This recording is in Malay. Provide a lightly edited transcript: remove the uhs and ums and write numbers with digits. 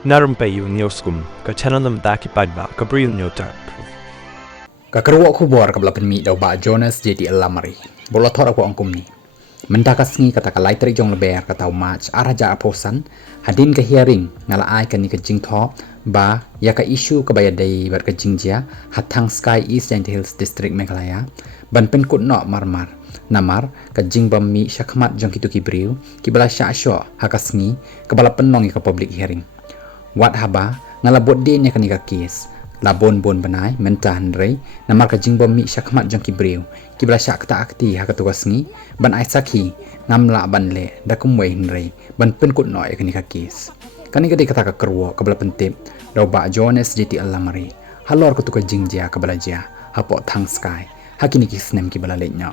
Narum payu nioskum, ka chananam daki padba, ka briu nyotarp. Kakerwo ku bor kabla penmi daw ba Jonas jadi elamari. Bola thor aku angkum ni. Mendakas ngi kata ka laitri jong leber kata match araja aposan hadin ke hearing ngala ai kan ni ke jing tho ba ya ka issue ka baya dai bar ka jingjia hatang sky east and hills district Meghalaya ban pen kut no marmar namar ka jing bam mi shakmat jong kitu ki briu ki bala sha sho hakas ngi ka bala penong ka public hearing wat haba ngala bot din ya kan ni ka case labon bon banai mentah ndrei namar ka jing bom mi shakmat jong ki briu ki bala syak ta akti ha ka tugas ngi ban ai sakhi ngamla ban le da kumwei ndrei ban pen kut noi ka ni ka kis kani ka de kata ka kerwo ka bala pentip daw ba Jonas jiti alamari halor ku tu ka jing ja ka bala ja hapo thang sky hakini ki snem ki bala le nya